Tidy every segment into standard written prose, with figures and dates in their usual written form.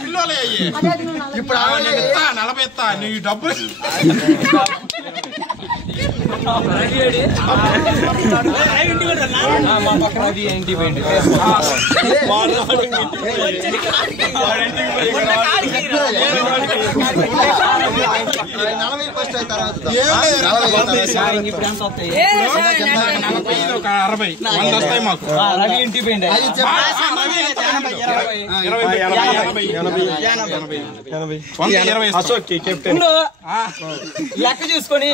పిల్లలే అయ్యి ఇప్పుడు 40 ఇస్తా నీ డబ్బులు ఒక 60 100 వస్తాయి మాకు ఇంటికి పోయింది లెక్క చూసుకొని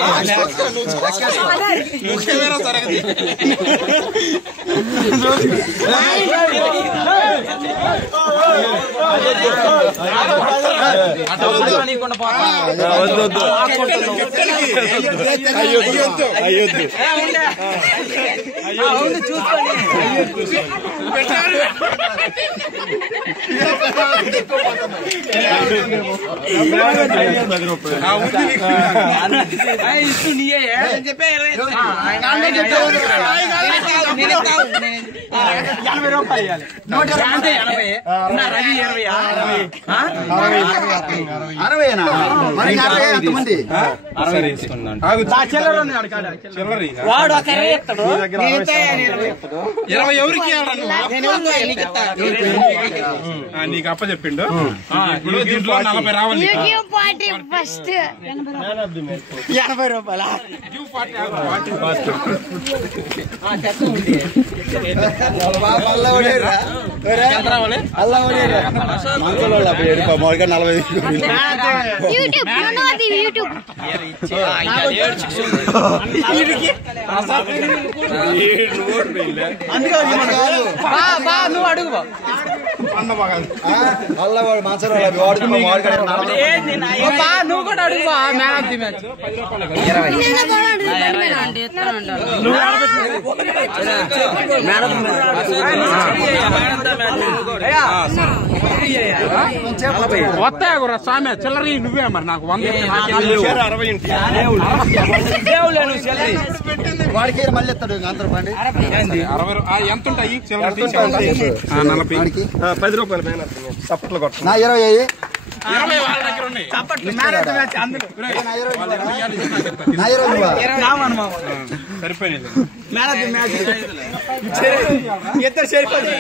చెప్పే 80 రూపాయలు 20 ఎవరికి నీకు అప్ప చెప్పిండు ఇప్పుడు దీంట్లో 40 రావాలి 80 రూపాయలు నువ్వు అడుగు నువ్వు కూడా అడుగు మ్యాన్ ఆఫ్ ది మ్యాచ్ 20 వస్తాయి కూడా స్వామి చిల్లరి నువ్వే మరి నాకు 100 వాడికి మళ్ళీ ఎత్తాడు అందరూ పండి 60 ఎంత ఉంటాయి చిల్లర 40 10 రూపాయలు సప్పట్లు కొట్టు నా 20 20 వాళ్ళ దగ్గర ఉన్నాయి సరిపోయినాయి ఇద్దరు సరిపోయింది